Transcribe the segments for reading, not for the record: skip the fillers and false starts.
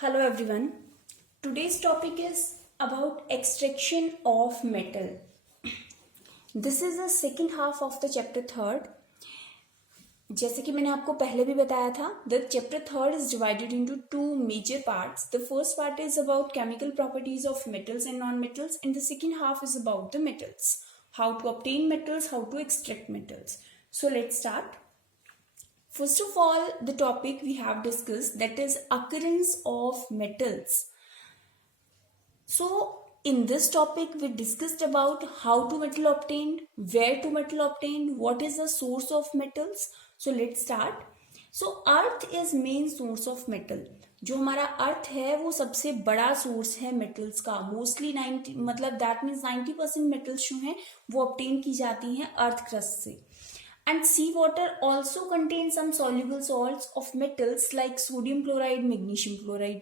Hello everyone. Today's topic is about extraction of metal. This is the second half of the chapter third. जैसे कि मैंने आपको पहले भी बताया था, the chapter third is divided into two major parts. The first part is about chemical properties of metals and non-metals, and the second half is about the metals, how to obtain metals, how to extract metals. So let's start. First of all, the topic we have discussed, that is occurrence of metals. So in this topic we discussed about how to metal obtained, where to metal obtained, what is the source of metals. So let's start. So earth is main source of metal. जो हमारा अर्थ है वो सबसे बड़ा source है metals का. Mostly 90 मतलब that means 90% metals जो हैं वो ऑब्टेन की जाती हैं अर्थ क्रस्ट से. And seawater also contains some soluble salts of metals like sodium chloride, magnesium chloride.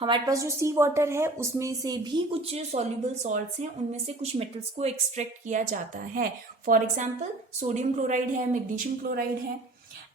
हमारे पास जो सी वाटर है उसमें से भी कुछ soluble salts हैं, उनमें से कुछ metals को extract किया जाता है. For example, sodium chloride है, magnesium chloride है.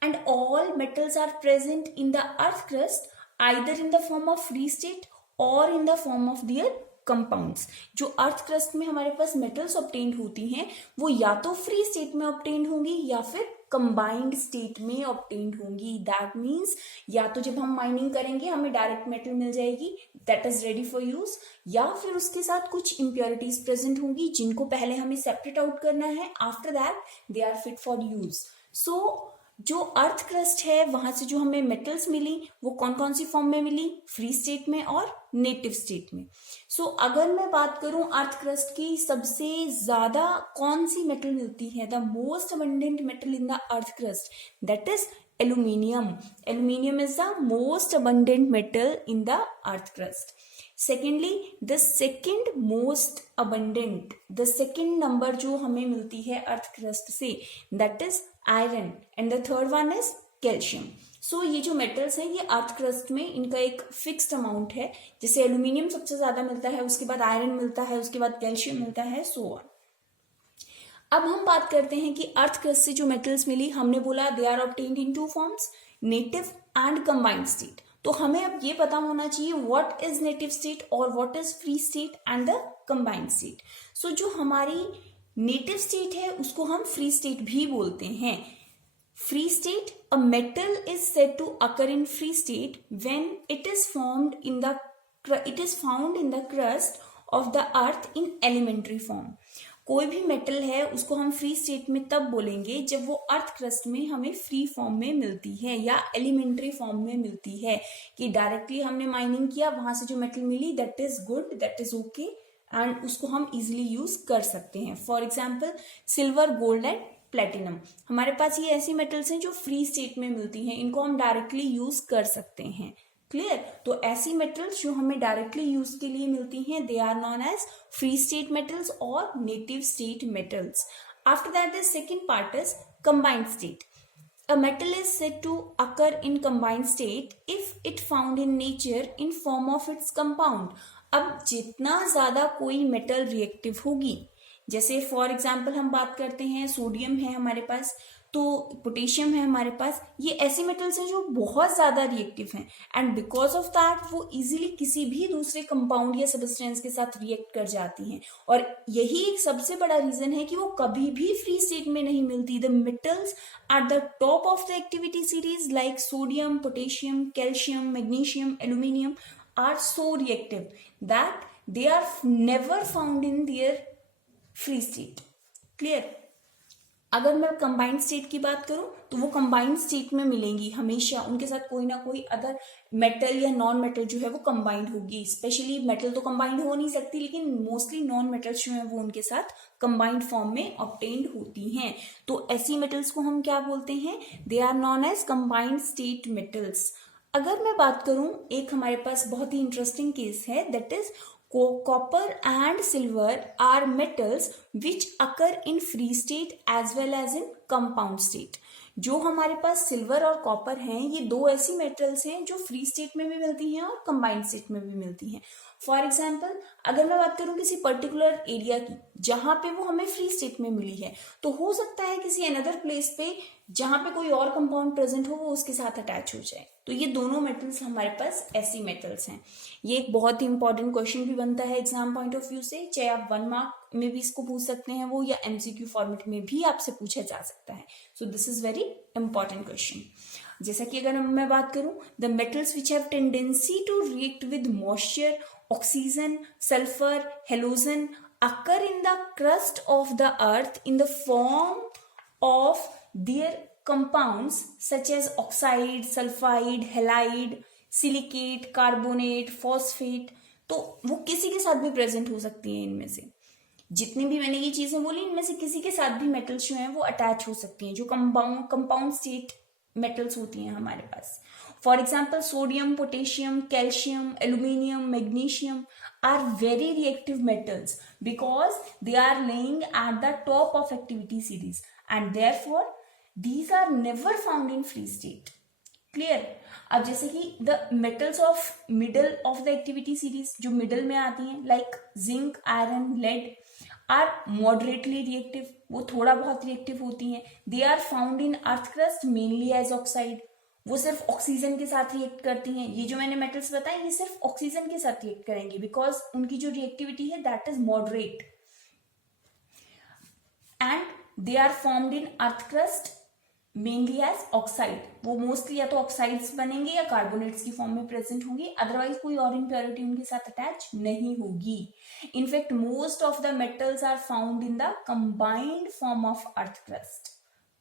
And all metals are present in the earth crust either in the form of free state or in the form of their compounds. जो earth crust में हमारे पास metals obtained होती हैं वो या तो फ्री स्टेट में ऑब्टेन्ड होंगी या फिर कंबाइंड स्टेट में ऑब्टेन्ड होंगी. दैट मीन्स या तो जब हम माइनिंग करेंगे हमें डायरेक्ट मेटल मिल जाएगी that is ready for use, या फिर उसके साथ कुछ इम्प्योरिटीज प्रेजेंट होंगी जिनको पहले हमें सेपरेट आउट करना है. After that they are fit for use. So जो अर्थ क्रस्ट है वहां से जो हमें मेटल्स मिली वो कौन कौन सी फॉर्म में मिली, फ्री स्टेट में और नेटिव स्टेट में. सो अगर मैं बात करूं अर्थ क्रस्ट की सबसे ज्यादा कौन सी मेटल मिलती है, the most abundant metal in the earth crust, that is aluminium. Aluminium is the most abundant metal in the earth crust. Secondly the second most abundant, the second number जो हमें मिलती है अर्थ क्रस्ट से, that is iron, and the third one is calcium. So ये जो metals हैं ये earth crust में इनका एक फिक्स्ड अमाउंट है. जैसे एल्यूमिनियम सबसे ज्यादा मिलता है, उसके बाद आयरन मिलता है, उसके बाद कैल्शियम मिलता है, सो ऑन. अब हम बात करते हैं कि अर्थ क्रस्ट से जो मेटल्स मिली, हमने बोला they are obtained in two forms, native and combined state. तो हमें अब ये पता होना चाहिए व्हाट इज नेटिव स्टेट और what is free state and the combined state. So जो हमारी नेटिव स्टेट है उसको हम फ्री स्टेट भी बोलते हैं. Free state, a metal is said to occur in free state when it is found in the crust of the earth in elementary form. कोई भी मेटल है उसको हम फ्री स्टेट में तब बोलेंगे जब वो अर्थ क्रस्ट में हमें फ्री फॉर्म में मिलती है या एलिमेंट्री फॉर्म में मिलती है, कि डायरेक्टली हमने माइनिंग किया वहां से जो मेटल मिली that is good, that is okay, and उसको हम इजिली यूज कर सकते हैं. For example silver, gold and platinum. हमारे पास ये ऐसी मेटल्स हैं जो फ्री स्टेट में मिलती हैं, इनको हम डायरेक्टली यूज कर सकते हैं. क्लियर? तो ऐसी मेटल्स जो हमें डायरेक्टली यूज के लिए मिलती हैं they are non as free state metals और native state metals. After that the second part is combined state. A metal is said to occur in combined state if it found in nature in form of its compound. अब जितना ज्यादा कोई metal reactive होगी, जैसे for example हम बात करते हैं सोडियम है हमारे पास, तो पोटेशियम है हमारे पास, ये ऐसी मेटल्स हैं जो बहुत ज्यादा रिएक्टिव हैं एंड बिकॉज ऑफ दैट वो इजीली किसी भी दूसरे कंपाउंड या सब्सटेंस के साथ रिएक्ट कर जाती हैं. और यही एक सबसे बड़ा रीजन है कि वो कभी भी फ्री स्टेट में नहीं मिलती. The metals at the top of the activity series like sodium, potassium, calcium, magnesium, aluminium are so reactive that they are never found in their free state. Clear? अगर मैं कंबाइंड स्टेट की बात करूं तो वो कंबाइंड स्टेट में मिलेंगी हमेशा, उनके साथ कोई ना कोई अदर मेटल या नॉन मेटल जो है वो कंबाइंड होगी. स्पेशली मेटल तो कंबाइंड हो नहीं सकती, लेकिन मोस्टली नॉन मेटल्स जो है वो उनके साथ कंबाइंड फॉर्म में ऑब्टेन्ड होती हैं. तो ऐसी मेटल्स को हम क्या बोलते हैं, they are non as combined state metals. अगर मैं बात करूं, एक हमारे पास बहुत ही इंटरेस्टिंग केस है, that is copper and silver are metals which occur in free state as well as in compound state. जो हमारे पास सिल्वर और कॉपर हैं ये दो ऐसी मेटल्स हैं जो फ्री स्टेट में भी मिलती हैं और कंबाइंड स्टेट में भी मिलती हैं. फॉर एग्जाम्पल अगर मैं बात करूं किसी पर्टिकुलर एरिया की जहां पे वो हमें फ्री स्टेट में मिली है, तो हो सकता है किसी अनदर प्लेस पे जहां पे कोई और कंपाउंड प्रेजेंट हो वो उसके साथ अटैच हो जाए। तो ये दोनों मेटल्स हमारे पास ऐसी मेटल्स हैं। ये एक बहुत ही इंपॉर्टेंट क्वेश्चन भी बनता है एग्जाम पॉइंट ऑफ व्यू से, चाहे आप 1 मार्क में भी इसको पूछ सकते हैं वो, या एमसीक्यू फॉर्मेट में भी आपसे पूछा जा सकता है। So this is very important question. जैसा कि अगर मैं बात करूं, the metals which have tendency to react with moisture, oxygen, sulphur, halogen occur in the crust of the earth in the form of their compounds such as oxide, sulfide, halide, silicate, carbonate, phosphate। तो वो किसी के साथ भी present हो सकती है। इनमें से जितनी भी मैंने ये चीजें बोली, इनमें से किसी के साथ भी मेटल्स जो हैं वो अटैच हो सकती हैं, जो कंपाउंड स्टेट मेटल्स होती हैं हमारे पास। For example sodium, potassium, calcium, aluminium, magnesium are very reactive metals because they are laying at the top of activity series and therefore these are never found in free state। Clear. अब जैसे कि the metals of middle of the activity series जो middle में आती हैं, like zinc, iron, lead, are moderately reactive, वो थोड़ा बहुत रिएक्टिव होती हैं। They are found in earth crust mainly as oxide, वो सिर्फ ऑक्सीजन के साथ रिएक्ट करती हैं। ये जो मैंने मेटल्स बताए ये सिर्फ ऑक्सीजन के साथ रिएक्ट करेंगे बिकॉज उनकी जो रिएक्टिविटी है that is moderate, and they are formed in earth crust mainly as oxide. वो मोस्टली या तो ऑक्साइड्स बनेंगे या कार्बोनेट्स की फॉर्म में प्रेजेंट होंगे, अदरवाइज कोई और इम्प्योरिटी उनके साथ अटैच नहीं होगी। In fact most of the metals are found in the combined form of earth crust.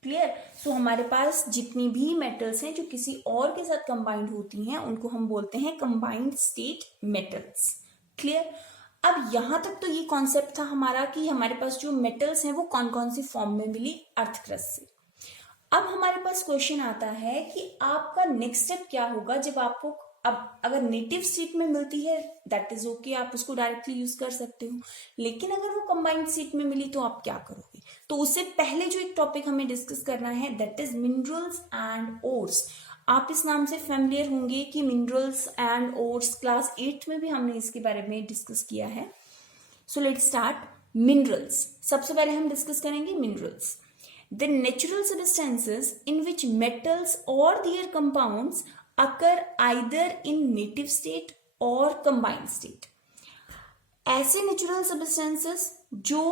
Clear. So हमारे पास जितनी भी मेटल्स हैं जो किसी और के साथ कंबाइंड होती हैं उनको हम बोलते हैं कंबाइंड स्टेट मेटल्स। क्लियर। अब यहां तक तो ये कॉन्सेप्ट था हमारा कि हमारे पास जो मेटल्स हैं वो कौन कौन सी फॉर्म में मिली अर्थ क्रस्ट से। अब हमारे पास क्वेश्चन आता है कि आपका नेक्स्ट स्टेप क्या होगा जब आपको, अब अगर नेटिव स्टेट में मिलती है दैट इज ओके, आप उसको डायरेक्टली यूज कर सकते हो, लेकिन अगर वो कंबाइंड स्टेट में मिली तो आप क्या करोगे। तो उससे पहले जो एक टॉपिक हमें डिस्कस करना है that is minerals and ores. आप इस नाम से फेमिलियर होंगे कि मिनरल्स एंड ओर्स क्लास 8 में भी हमने इसके बारे में डिस्कस किया है। So let's start minerals. सबसे पहले हम डिस्कस करेंगे minerals. The natural substances in which metals or their compounds occur either in native state or combined state। ऐसे नेचुरल सब्सटेंसेस जो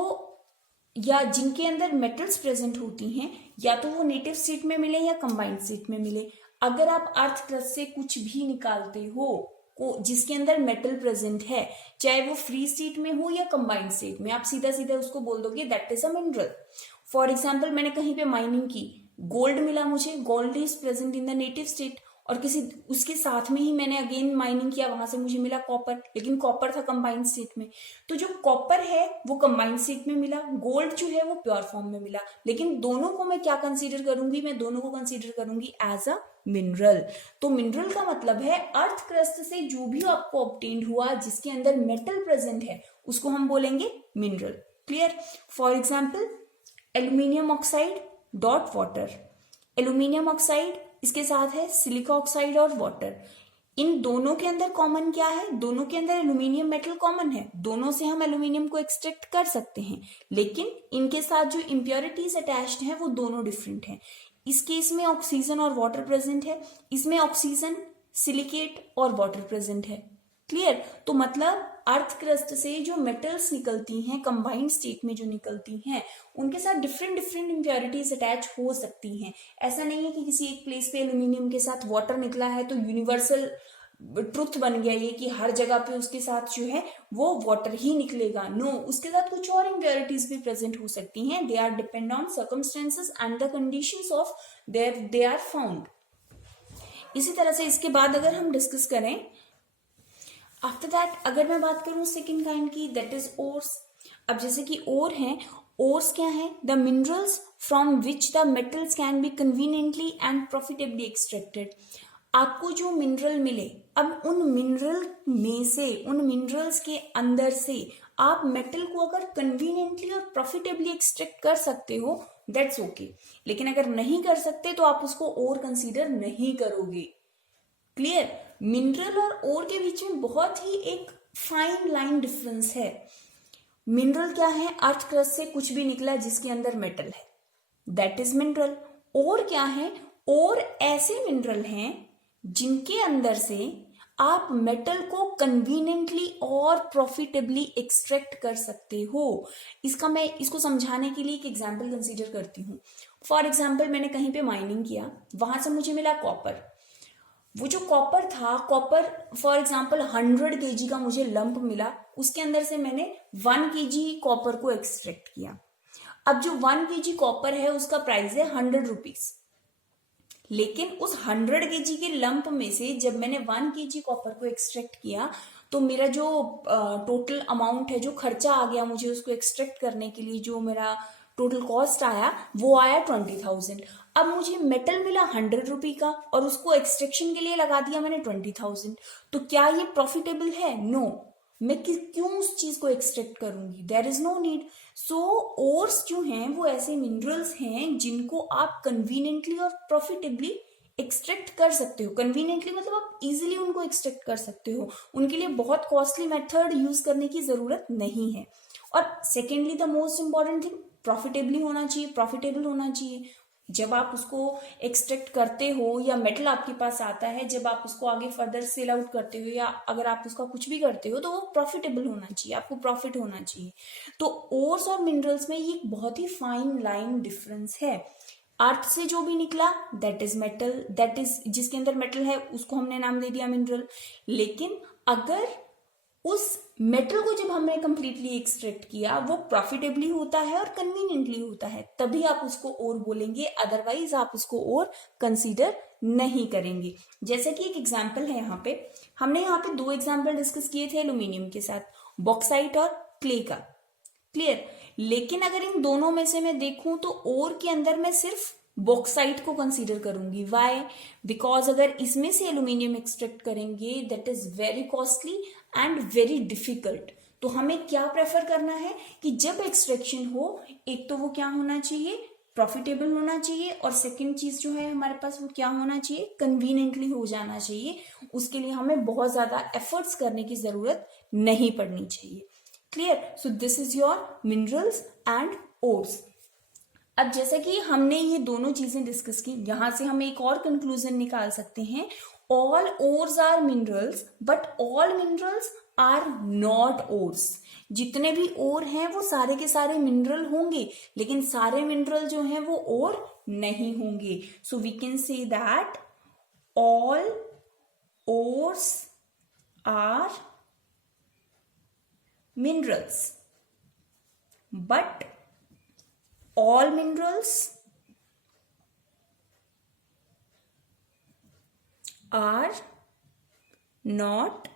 या जिनके अंदर मेटल्स प्रेजेंट होती हैं या तो वो नेटिव स्टेट में मिले या कंबाइंड स्टेट में मिले। अगर आप अर्थ क्रस्ट से कुछ भी निकालते हो जिसके अंदर मेटल प्रेजेंट है, चाहे वो फ्री स्टेट में हो या कंबाइंड स्टेट में, आप सीधा सीधा उसको बोल दोगे that is a mineral. For example मैंने कहीं पे माइनिंग की, गोल्ड मिला मुझे, gold is present in the native state, और किसी उसके साथ में ही मैंने अगेन माइनिंग किया, वहां से मुझे मिला कॉपर, लेकिन कॉपर था कंबाइंड स्टेट में। तो जो कॉपर है वो कंबाइंड स्टेट में मिला, गोल्ड जो है वो प्योर फॉर्म में मिला, लेकिन दोनों को मैं क्या कंसीडर करूंगी, मैं दोनों को कंसीडर करूंगी एज अ मिनरल। तो मिनरल का मतलब है अर्थ क्रस्ट से जो भी आपको ऑब्टेन्ड हुआ जिसके अंदर मेटल प्रेजेंट है उसको हम बोलेंगे mineral. Clear. For example aluminium oxide dot water, aluminium oxide इसके साथ है सिलिका ऑक्साइड और वाटर। इन दोनों के अंदर कॉमन क्या है, दोनों के अंदर एल्यूमिनियम मेटल कॉमन है, दोनों से हम एल्यूमिनियम को एक्सट्रैक्ट कर सकते हैं, लेकिन इनके साथ जो इम्प्योरिटीज अटैच्ड हैं वो दोनों डिफरेंट हैं। इस केस में ऑक्सीजन और वाटर प्रेजेंट है, इसमें ऑक्सीजन, सिलिकेट और वाटर प्रेजेंट है। क्लियर। तो मतलब अर्थ क्रस्ट से जो मेटल्स निकलती हैं कंबाइंड स्टेट में जो निकलती हैं उनके साथ डिफरेंट डिफरेंट इम्प्योरिटीज अटैच हो सकती हैं। ऐसा नहीं है कि किसी एक प्लेस पे एल्यूमिनियम के साथ वाटर निकला है तो यूनिवर्सल ट्रुथ बन गया ये कि हर जगह पे उसके साथ जो है वो वाटर ही निकलेगा। नो, उसके साथ कुछ और इम्प्योरिटीज भी प्रेजेंट हो सकती हैं। They are depend on circumstances and the conditions of there they are found. इसी तरह से इसके बाद अगर हम डिस्कस करें आफ्टर दैट, अगर मैं बात करूं सेकेंड काइंड की दैट इज ओर्स। अब जैसे कि ओर है, ओर्स क्या है, the minerals from which the metals can be conveniently and profitably extracted. आपको जो मिनरल मिले, अब उन मिनरल में से, उन मिनरल्स के अंदर से आप मेटल को अगर कन्वीनियंटली और प्रॉफिटेबली एक्सट्रैक्ट कर सकते हो दैट्स ओके, लेकिन अगर नहीं कर सकते तो आप उसको ओर कंसीडर नहीं करोगे। क्लियर। मिनरल और ओर के बीच में बहुत ही एक फाइन लाइन डिफरेंस है। मिनरल क्या है? अर्थ क्रस्ट से कुछ भी निकला जिसके अंदर मेटल है, दैट इज मिनरल। और क्या है? और ऐसे मिनरल हैं जिनके अंदर से आप मेटल को कन्वीनियंटली और प्रॉफिटेबली एक्सट्रैक्ट कर सकते हो। मैं इसको समझाने के लिए एक एग्जाम्पल कंसीडर करती हूँ। फॉर एग्जाम्पल, मैंने कहीं पे माइनिंग किया, वहां से मुझे मिला कॉपर। वो जो कॉपर था, कॉपर फॉर एग्जाम्पल 100 kg का मुझे लंप मिला, उसके अंदर से मैंने 1 kg कॉपर को एक्सट्रैक्ट किया। अब जो 1 kg कॉपर है उसका प्राइस है 100 रुपीज, लेकिन उस 100 kg के लंप में से जब मैंने 1 kg कॉपर को एक्सट्रैक्ट किया तो मेरा जो टोटल अमाउंट है, जो खर्चा आ गया मुझे उसको एक्सट्रैक्ट करने के लिए, जो मेरा टोटल कॉस्ट आया वो आया 20,000। अब मुझे मेटल मिला 100 रुपी का और उसको एक्सट्रैक्शन के लिए लगा दिया मैंने 20,000। तो क्या ये प्रॉफिटेबल है? नो। मैं क्यों उस चीज को एक्सट्रैक्ट करूंगी? There is no need. So ores जो हैं वो ऐसे मिनरल्स हैं जिनको आप कन्वीनियंटली और प्रॉफिटेबली एक्सट्रैक्ट कर सकते हो। कन्वीनियंटली मतलब आप इजीली उनको एक्सट्रैक्ट कर सकते हो, उनके लिए बहुत कॉस्टली मेथड यूज करने की जरूरत नहीं है। और secondly the most important thing, profitably होना चाहिए, प्रॉफिटेबल होना चाहिए। जब आप उसको एक्सट्रैक्ट करते हो या मेटल आपके पास आता है, जब आप उसको आगे फर्दर सेल आउट करते हो या अगर आप उसका कुछ भी करते हो तो वो प्रॉफिटेबल होना चाहिए, आपको प्रॉफिट होना चाहिए। तो ओर्स और मिनरल्स में ये बहुत ही फाइन लाइन डिफरेंस है। अर्थ से जो भी निकला that is metal, that is जिसके अंदर मेटल है उसको हमने नाम दे दिया मिनरल। लेकिन अगर उस मेटल को जब हमने कंप्लीटली एक्सट्रैक्ट किया वो प्रॉफिटेबली होता है और कन्वीनियंटली होता है, तभी आप उसको और बोलेंगे, अदरवाइज आप उसको और कंसीडर नहीं करेंगे। जैसे कि एक एग्जांपल है, हमने यहाँ पे 2 एग्जांपल डिस्कस किए थे एल्यूमिनियम के साथ, बॉक्साइट और क्ले का। क्लियर? लेकिन अगर इन दोनों में से मैं देखूं तो ओर के अंदर मैं सिर्फ बॉक्साइट को कंसीडर करूंगी। वाई? बिकॉज अगर इसमें से एल्यूमिनियम एक्सट्रैक्ट करेंगे that is very costly and very difficult. तो हमें क्या प्रेफर करना है कि जब एक्सट्रैक्शन हो, एक तो वो क्या होना चाहिए? प्रॉफिटेबल होना चाहिए, और सेकंड चीज जो है हमारे पास वो क्या होना चाहिए? कन्वीनियंटली हो जाना चाहिए। उसके लिए हमें बहुत ज्यादा एफर्ट्स करने की जरूरत नहीं पड़नी चाहिए। Clear? So this is your minerals and ores. अब जैसे कि हमने ये दोनों चीजें डिस्कस की, यहां से हम एक और कंक्लूजन निकाल सकते हैं, all ores are minerals but all minerals are not ores. जितने भी ओर हैं वो सारे के सारे मिनरल होंगे, लेकिन सारे मिनरल जो हैं वो ओर नहीं होंगे। So we can say that all ores are minerals but all minerals are not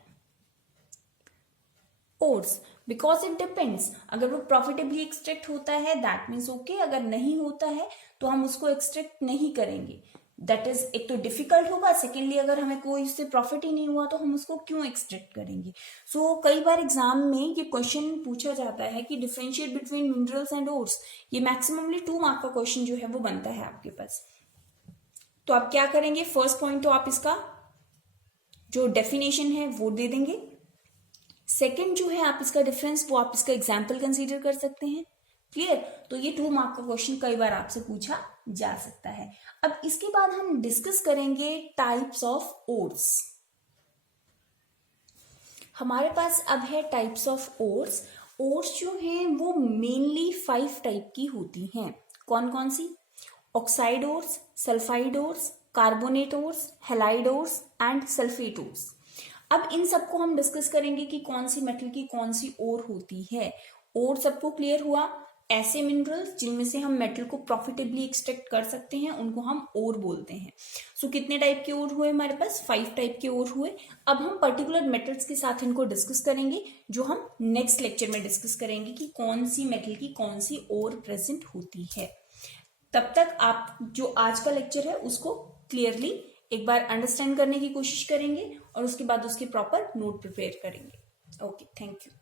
ores because it depends। अगर वो प्रॉफिटेबली एक्सट्रैक्ट होता है दैट मीन्स ओके, अगर नहीं होता है तो हम उसको एक्सट्रैक्ट नहीं करेंगे। दैट इज, एक तो डिफिकल्ट होगा, सेकेंडली अगर हमें कोई इससे प्रॉफिट ही नहीं हुआ तो हम उसको क्यों एक्सट्रैक्ट करेंगे। सो कई बार एग्जाम में ये क्वेश्चन पूछा जाता है कि differentiate between minerals and ores. ये मैक्सिममली 2 मार्क का क्वेश्चन जो है वो बनता है आपके पास। तो आप क्या करेंगे? फर्स्ट पॉइंट तो आप इसका जो डेफिनेशन है वो दे देंगे। सेकेंड जो है आप इसका डिफरेंस, वो आप इसका एग्जाम्पल कंसीडर कर सकते हैं। क्लियर? तो ये 2 मार्क का क्वेश्चन कई बार आपसे पूछा जा सकता है। अब इसके बाद हम डिस्कस करेंगे टाइप्स ऑफ ओर्स। हमारे पास अब है टाइप्स ऑफ ओर्स। ओर्स जो हैं वो मेनली 5 टाइप की होती हैं। कौन कौन सी? Oxide ores, sulphide ores, carbonate ores, halide ores and sulphate ores. अब इन सबको हम डिस्कस करेंगे कि कौन सी मेटल की कौन सी ओर होती है। ओर सबको क्लियर हुआ? ऐसे मिनरल्स जिनमें से हम मेटल को प्रॉफिटेबली एक्सट्रैक्ट कर सकते हैं उनको हम ओर बोलते हैं। सो कितने टाइप के ओर हुए हमारे पास? 5 टाइप के ओर हुए। अब हम पर्टिकुलर मेटल्स के साथ इनको डिस्कस करेंगे, जो हम नेक्स्ट लेक्चर में डिस्कस करेंगे कि कौन सी मेटल की कौन सी ओर प्रेजेंट होती है। तब तक आप जो आज का लेक्चर है उसको क्लियरली एक बार अंडरस्टैंड करने की कोशिश करेंगे और उसके बाद उसके प्रॉपर नोट प्रिपेयर करेंगे। Okay, thank you.